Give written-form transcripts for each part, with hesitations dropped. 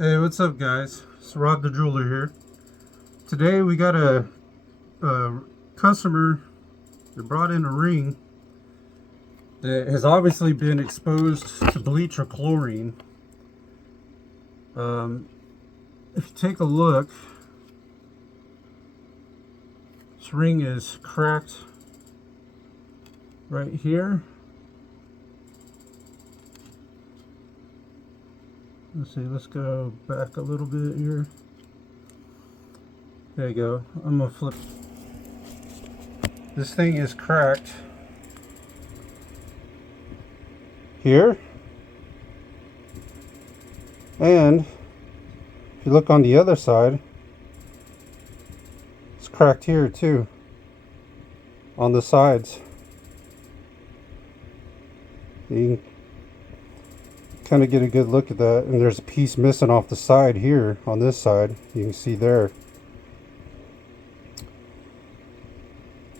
Hey, what's up, guys? It's Rob the Jeweler here. Today we got a customer that brought in a ring that has obviously been exposed to bleach or chlorine. Um, if you take a look, this ring is cracked right here. Let's see, let's go back a little bit here. There you go. I'm gonna flip. This thing is cracked here, and if you look on the other side, it's cracked here too, on the sides. You can kind of get a good look at that, and there's a piece missing off the side here on this side. You can see there.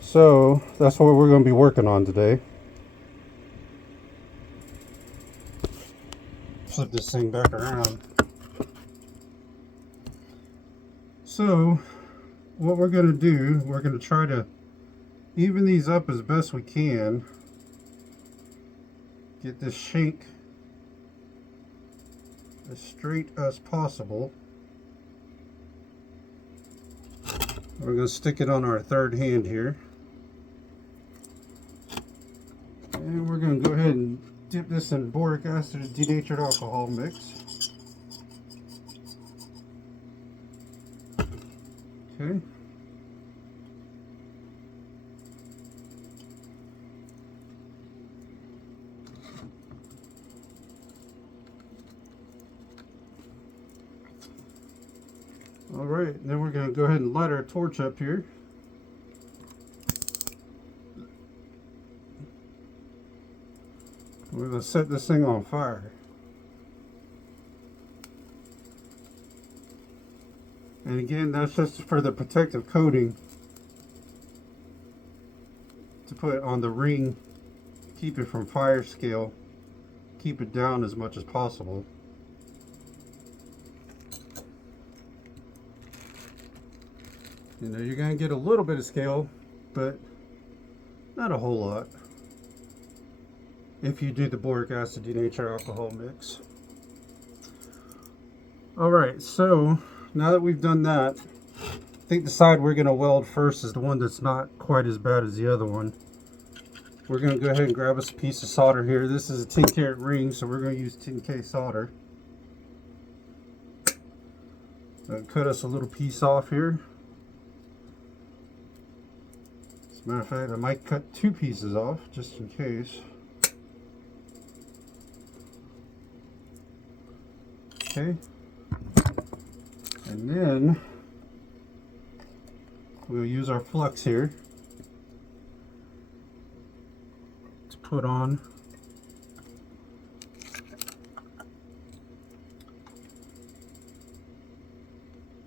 So that's what we're going to be working on today. Flip this thing back around. So what we're going to do, we're going to try to even these up as best we can. Get this shank as straight as possible. We're going to stick it on our third hand here. And we're going to go ahead and dip this in boric acid and denatured alcohol mix. Okay. Alright, then we're going to go ahead and light our torch up here. We're going to set this thing on fire. And again, that's just for the protective coating to put on the ring, keep it from fire scale, keep it down as much as possible. You know, you're going to get a little bit of scale, but not a whole lot if you do the boric acid denatured alcohol mix. Alright, so now that we've done that, I think the side we're going to weld first is the one that's not quite as bad as the other one. We're going to go ahead and grab us a piece of solder here. This is a 10 karat ring, so we're going to use 10K solder. Cut us a little piece off here. As a matter of fact, I might cut two pieces off just in case. Okay. And then we'll use our flux here to put on.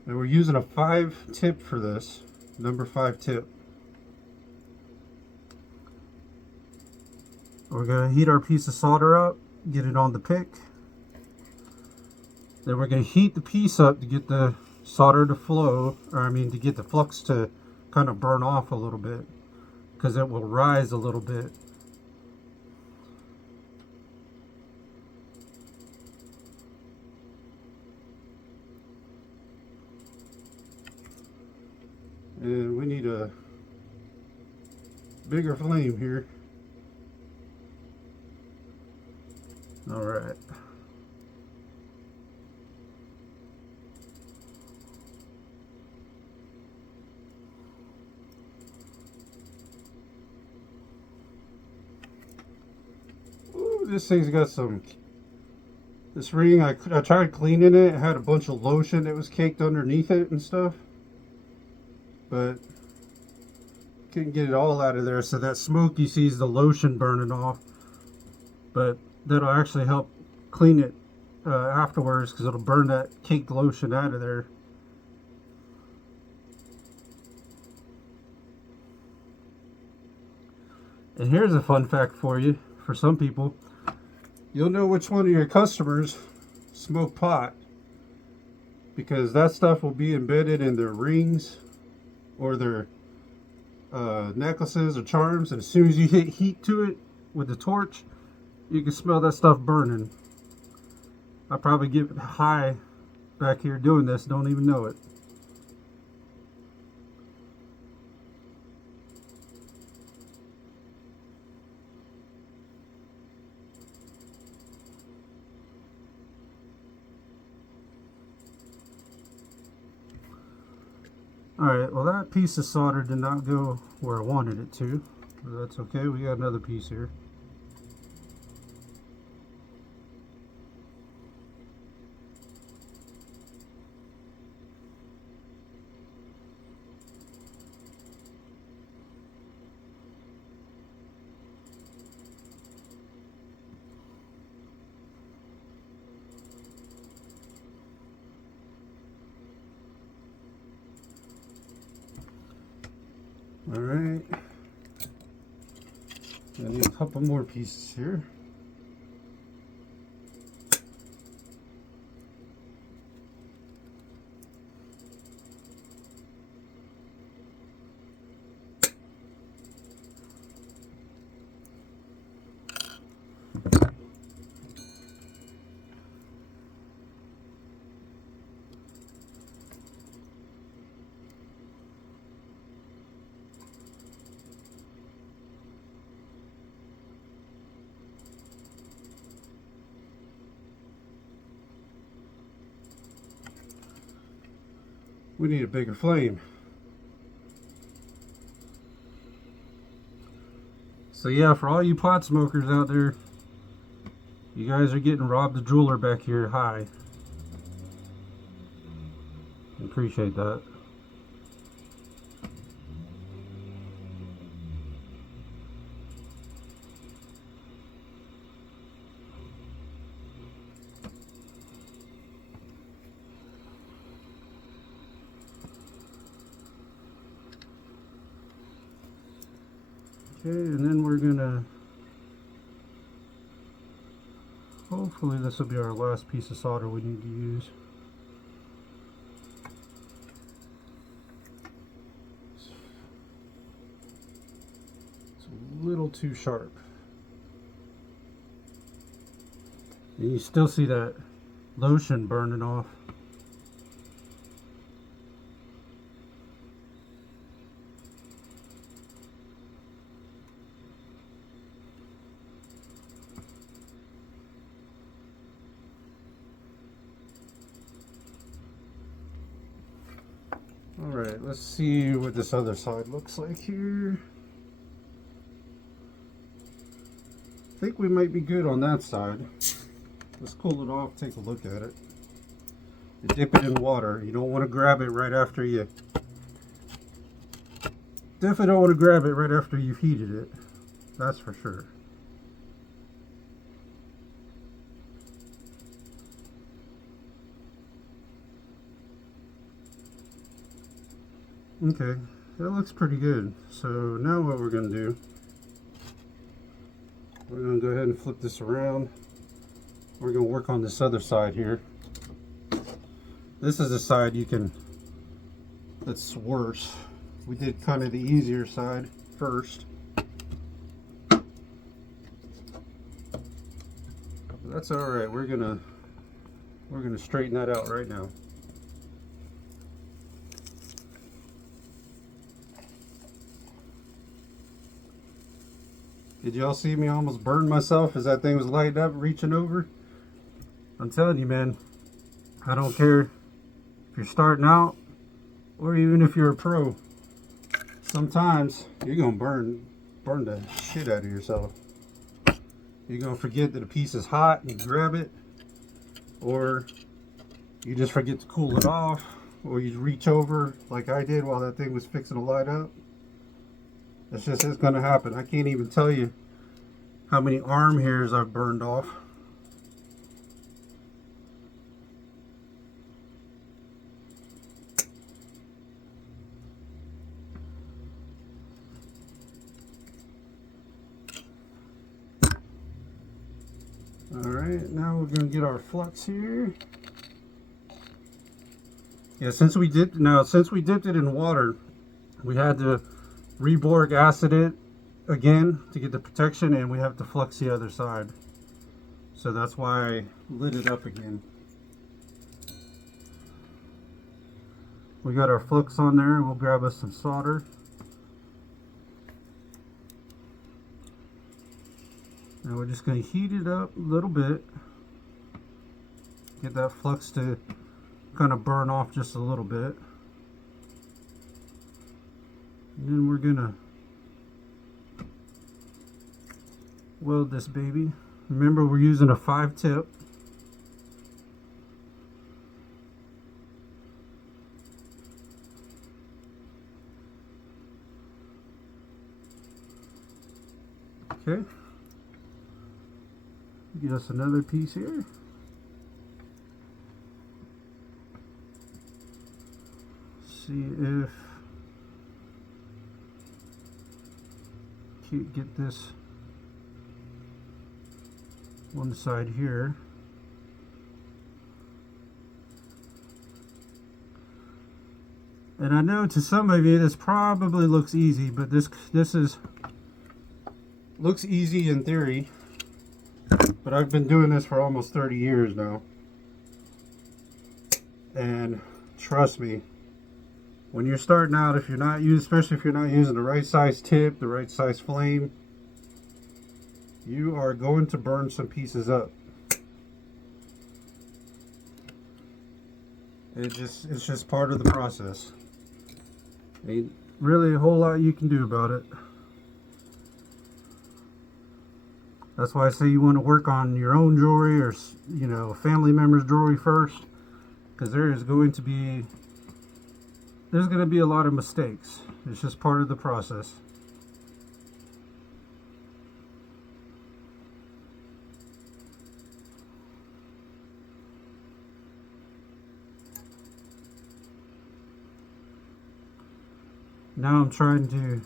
And we're using a 5 tip for this, number 5 tip. We're going to heat our piece of solder up, get it on the pick. Then we're going to heat the piece up to get the solder to flow, to get the flux to kind of burn off a little bit, because it will rise a little bit. And we need a bigger flame here. All right. Ooh, this thing's got some. This ring, I tried cleaning it. It had a bunch of lotion that was caked underneath it and stuff, but couldn't get it all out of there. So that smoke you see is the lotion burning off, but that'll actually help clean it afterwards, because it'll burn that caked lotion out of there. And here's a fun fact for you. For some people, you'll know which one of your customers smoke pot because that stuff will be embedded in their rings or their necklaces or charms, and as soon as you hit heat to it with the torch, you can smell that stuff burning. I probably get high back here doing this, don't even know it. Alright, well that piece of solder did not go where I wanted it to, but that's okay, we got another piece here. Alright, I need a couple more pieces here. We need a bigger flame. So yeah, for all you pot smokers out there, you guys are getting robbed the jeweler back here high. Appreciate that. Okay, and then we're gonna, hopefully this will be our last piece of solder we need to use. It's a little too sharp. And you still see that lotion burning off. Alright, let's see what this other side looks like here. I think we might be good on that side. Let's cool it off, take a look at it. You dip it in water. You don't want to grab it right after you... Definitely don't want to grab it right after you've heated it. That's for sure. Okay, that looks pretty good. So now what we're going to do, we're going to go ahead and flip this around. We're going to work on this other side here. This is the side you can, that's worse. We did kind of the easier side first. But that's all right. We're gonna straighten that out right now. Did y'all see me almost burn myself as that thing was lighting up, reaching over? I'm telling you, man, I don't care if you're starting out or even if you're a pro. Sometimes you're gonna burn the shit out of yourself. You're gonna forget that a piece is hot and you grab it, or you just forget to cool it off, or you reach over like I did while that thing was fixing to light up. It's gonna happen. I can't even tell you how many arm hairs I've burned off. Alright, now we're going to get our flux here. Yeah, since we dipped it in water, we had to reboric acid it again to get the protection, and we have to flux the other side. So that's why I lit it up again. We got our flux on there. We'll grab us some solder. And we're just going to heat it up a little bit. Get that flux to kind of burn off just a little bit. And then we're going to weld this baby. Remember, we're using a 5-tip. Okay. Get us another piece here. See if can't get this one side here. And I know to some of you this probably looks easy, but this looks easy in theory. But I've been doing this for almost 30 years now. And trust me, when you're starting out, if you're not especially if you're not using the right size tip, the right size flame, you are going to burn some pieces up. It's just part of the process. Ain't really a whole lot you can do about it. That's why I say you want to work on your own jewelry, or family members' jewelry first, because there's going to be a lot of mistakes. It's just part of the process. Now I'm trying to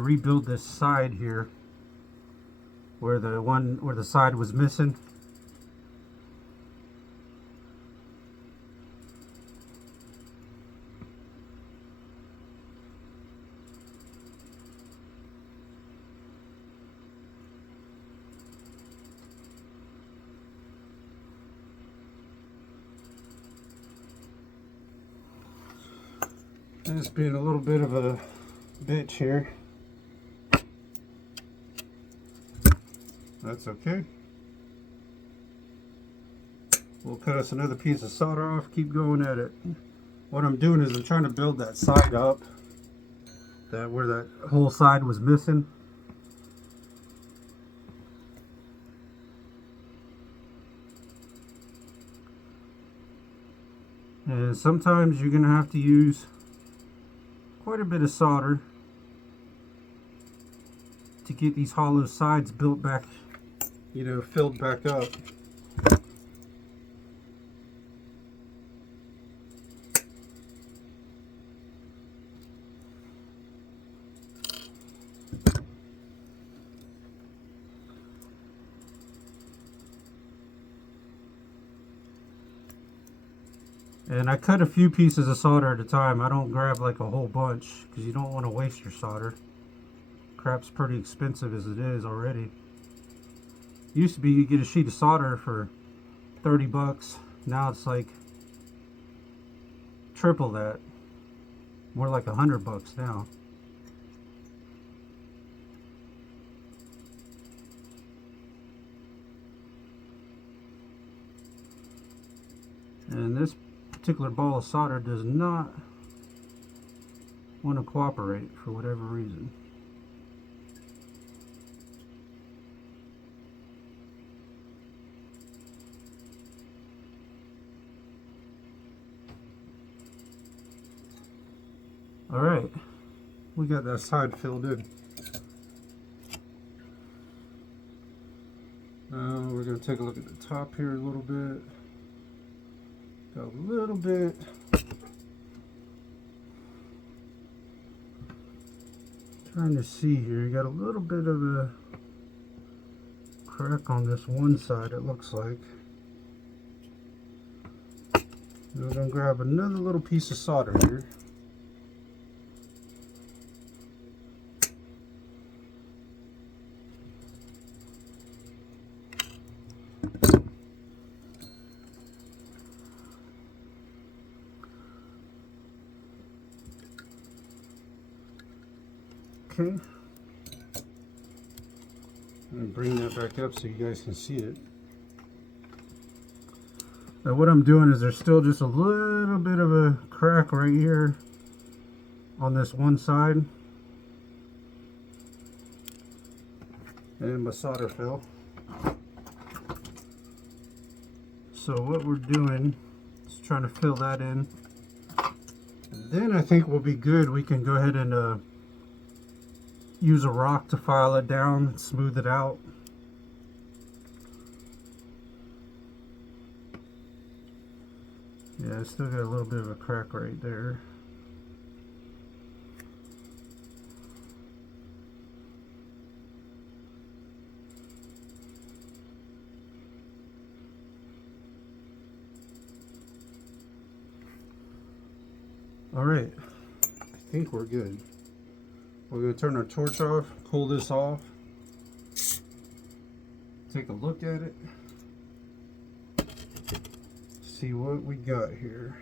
rebuild this side here where the side was missing. This being a little bit of a bitch here. That's okay. We'll cut us another piece of solder off, keep going at it. What I'm doing is I'm trying to build that side up, where that whole side was missing. And sometimes you're going to have to use quite a bit of solder to get these hollow sides built back, filled back up. And I cut a few pieces of solder at a time. I don't grab like a whole bunch because you don't want to waste your solder. Crap's pretty expensive as it is already. Used to be you get a sheet of solder for 30 bucks. Now it's like triple that. More like 100 bucks now. And this particular ball of solder does not want to cooperate for whatever reason. Alright, we got that side filled in. We're going to take a look at the top here a little bit. Got a little bit. Trying to see here, you got a little bit of a crack on this one side, it looks like. We're going to grab another little piece of solder here. Okay. I'm going to bring that back up so you guys can see it. Now what I'm doing is there's still just a little bit of a crack right here on this one side. And my solder fell. So what we're doing is trying to fill that in. And then I think we'll be good. We can go ahead and use a rock to file it down and smooth it out. Yeah, I still got a little bit of a crack right there. All right, I think we're good. We're going to turn our torch off, cool this off, take a look at it, see what we got here.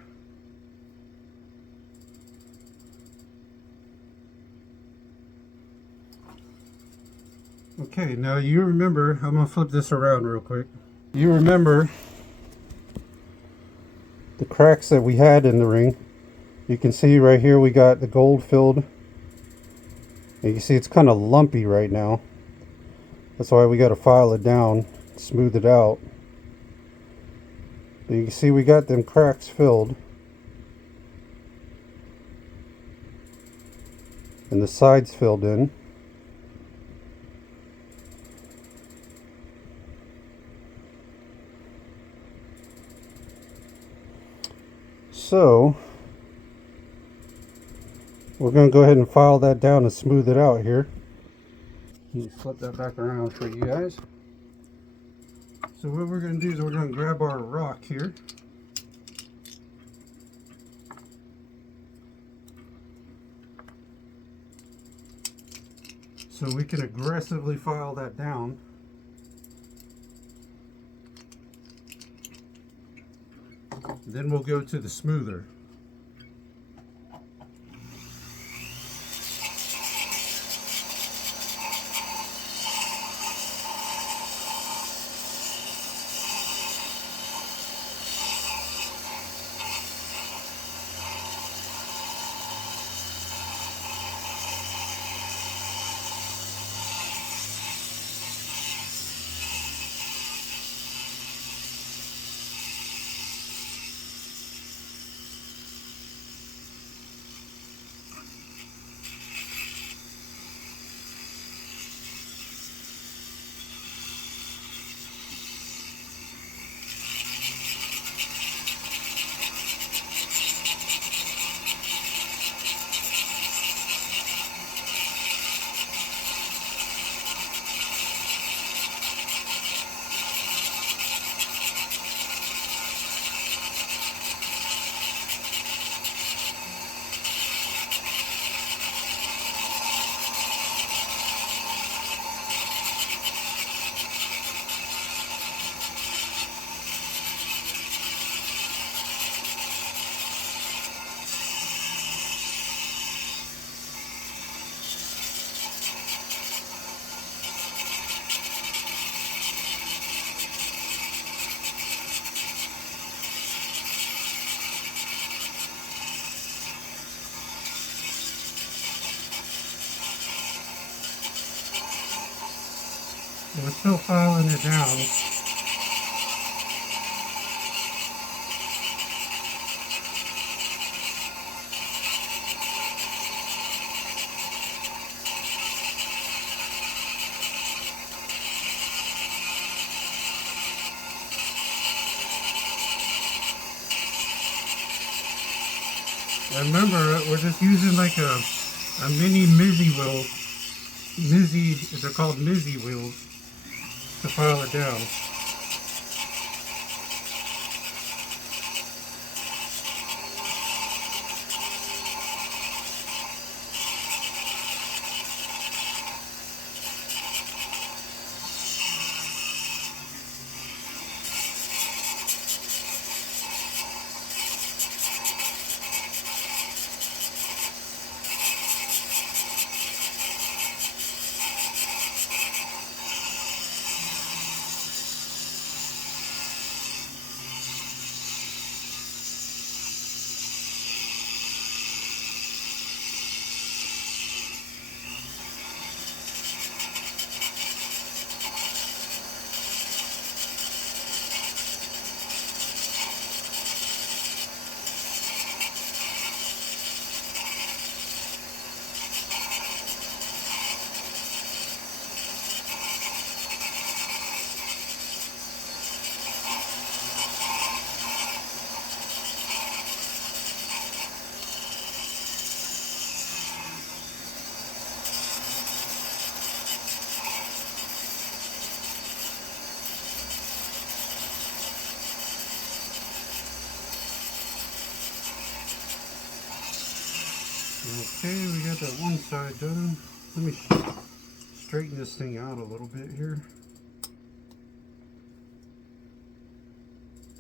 Okay, now you remember, I'm going to flip this around real quick. You remember the cracks that we had in the ring. You can see right here we got the gold filled. You can see it's kind of lumpy right now. That's why we got to file it down, smooth it out. But you can see we got them cracks filled. And the sides filled in. So we're going to go ahead and file that down and smooth it out here. Let me flip that back around for you guys. So what we're going to do is we're going to grab our rock here. So we can aggressively file that down. Then we'll go to the smoother. We're still filing it down. And remember, we're just using like a mini Mizzy wheel. They're called Mizzy wheels to file it down. Okay, we got that one side done. Let me straighten this thing out a little bit here.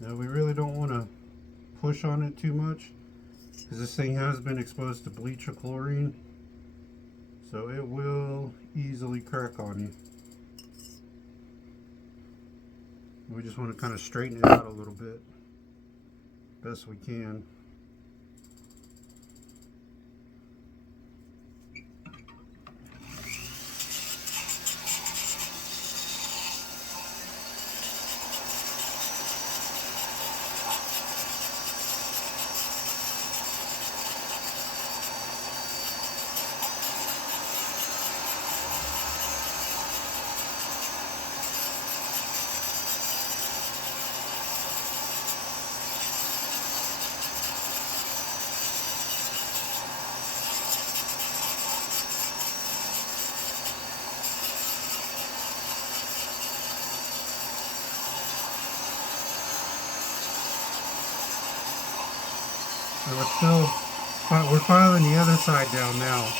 Now we really don't want to push on it too much because this thing has been exposed to bleach or chlorine, so it will easily crack on you. We just want to kind of straighten it out a little bit best we can. And we're filing the other side down now.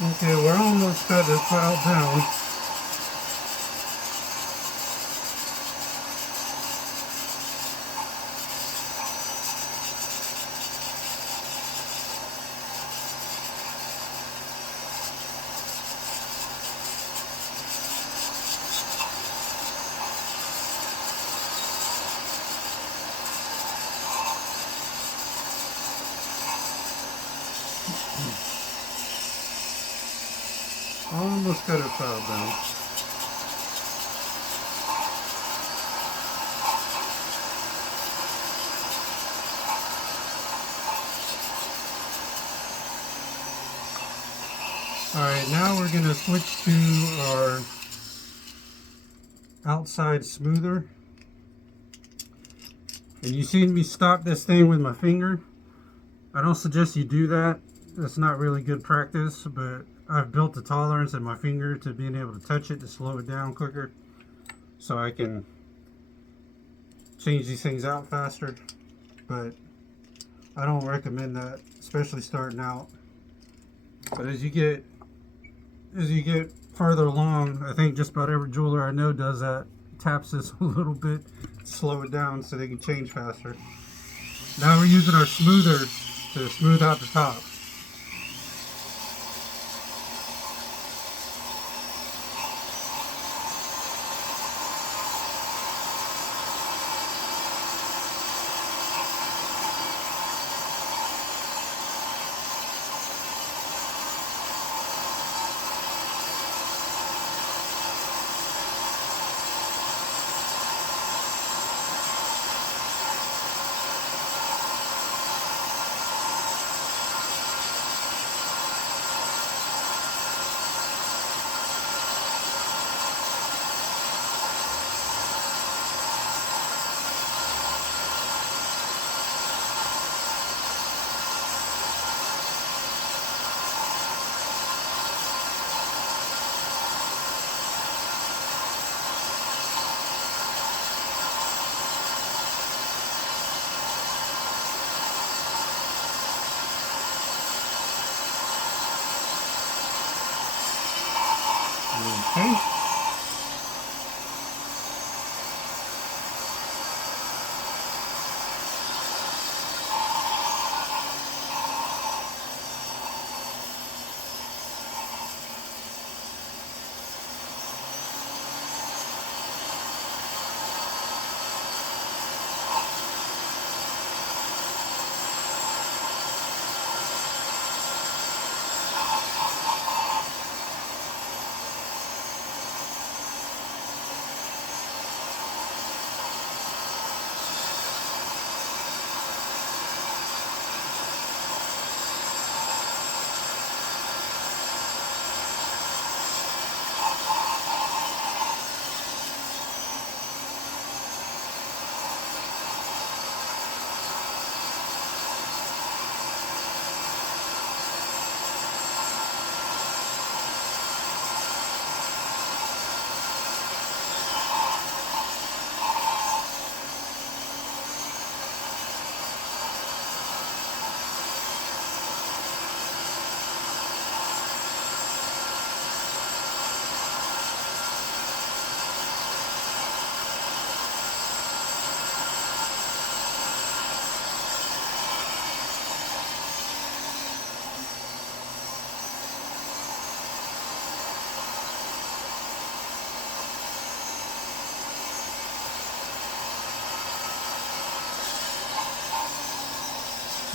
Okay, we're almost got this pile down. Almost got it piled down. Alright, now we're going to switch to our outside smoother. And you seen me stop this thing with my finger. I don't suggest you do that. That's not really good practice, but I've built a tolerance in my finger to being able to touch it to slow it down quicker, so I can change these things out faster. But I don't recommend that, especially starting out. But as you get further along, I think just about every jeweler I know does that. Taps this a little bit to slow it down so they can change faster. Now we're using our smoother to smooth out the top. Okay.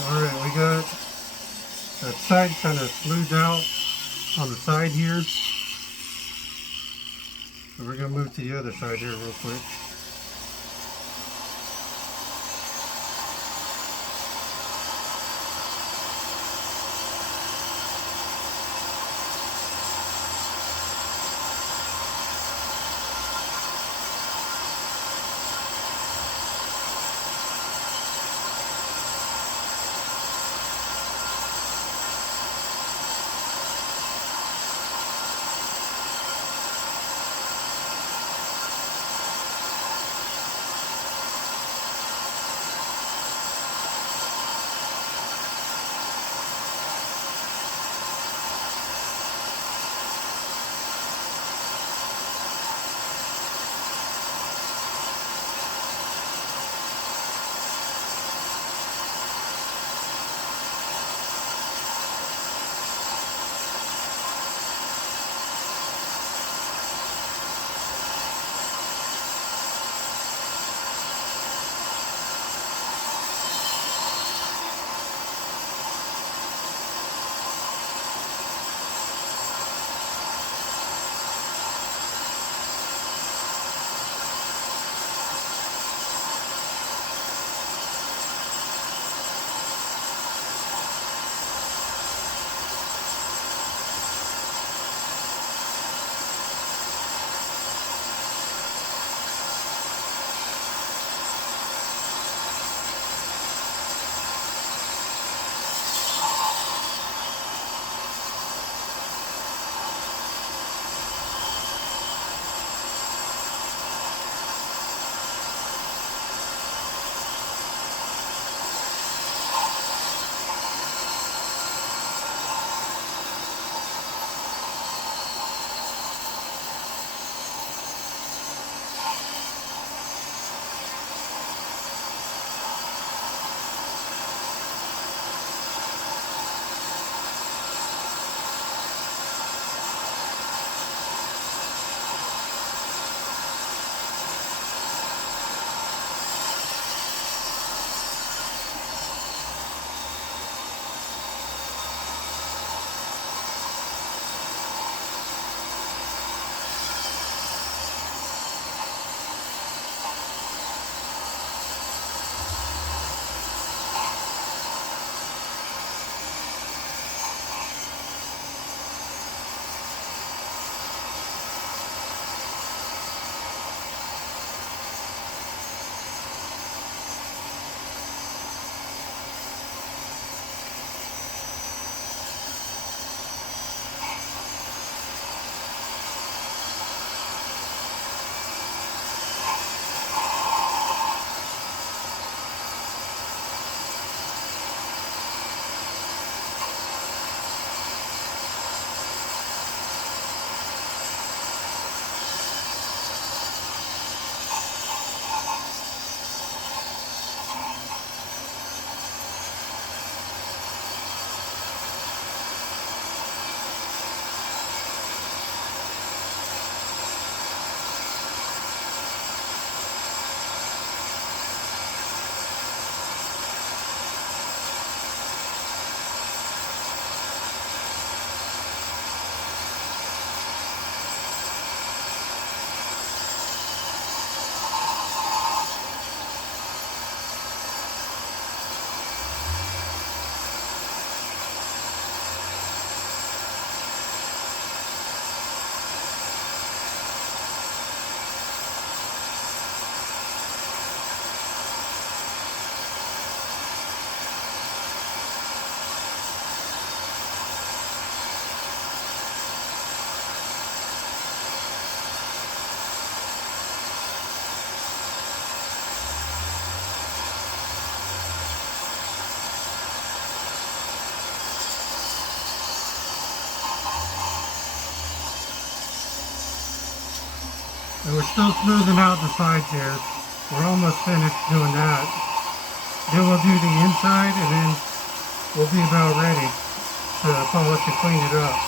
Alright, we got that side kind of smoothed out on the side here. So we're going to move to the other side here real quick. And we're still smoothing out the sides here. We're almost finished doing that. Then we'll do the inside and then we'll be about ready to polish and clean it up.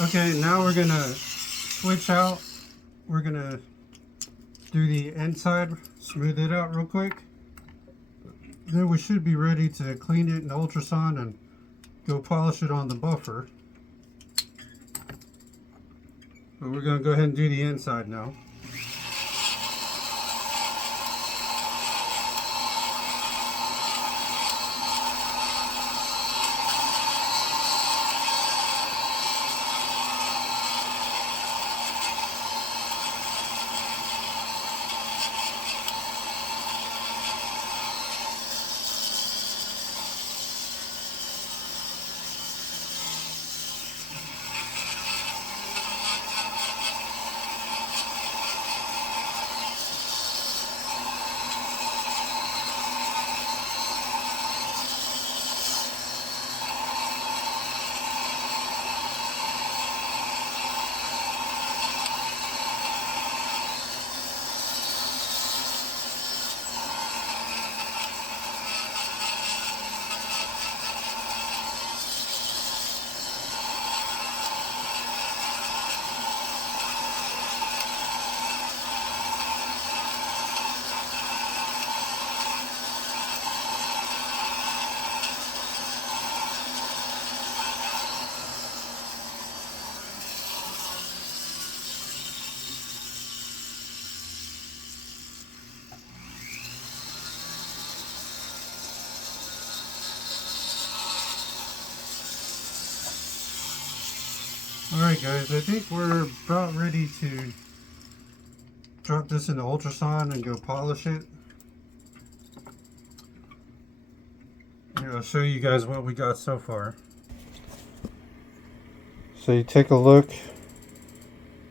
Okay, now we're gonna switch out. We're gonna do the inside, smooth it out real quick. Then we should be ready to clean it in the ultrasound and go polish it on the buffer. But we're gonna go ahead and do the inside now. Alright guys, I think we're about ready to drop this in the ultrasound and go polish it. Here, I'll show you guys what we got so far. So you take a look,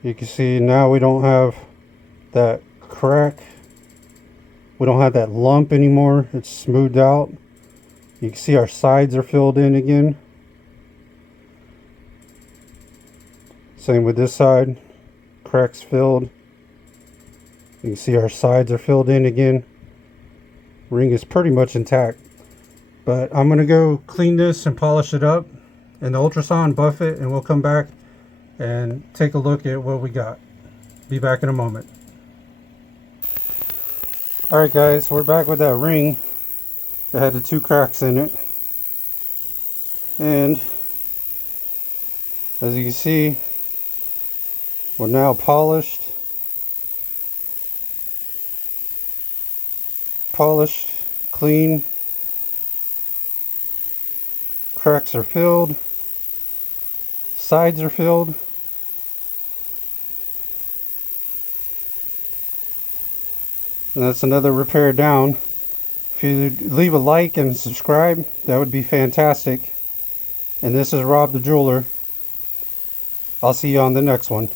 you can see now we don't have that crack, we don't have that lump anymore, it's smoothed out. You can see our sides are filled in again. Same with this side, cracks filled. You can see our sides are filled in again. Ring is pretty much intact. But I'm gonna go clean this and polish it up in the ultrasound, buff it, and we'll come back and take a look at what we got. Be back in a moment. Alright guys, we're back with that ring that had the 2 cracks in it. And as you can see, we're now polished, clean. Cracks are filled, sides are filled. And that's another repair down. If you leave a like and subscribe, that would be fantastic. And this is Rob the Jeweler. I'll see you on the next one.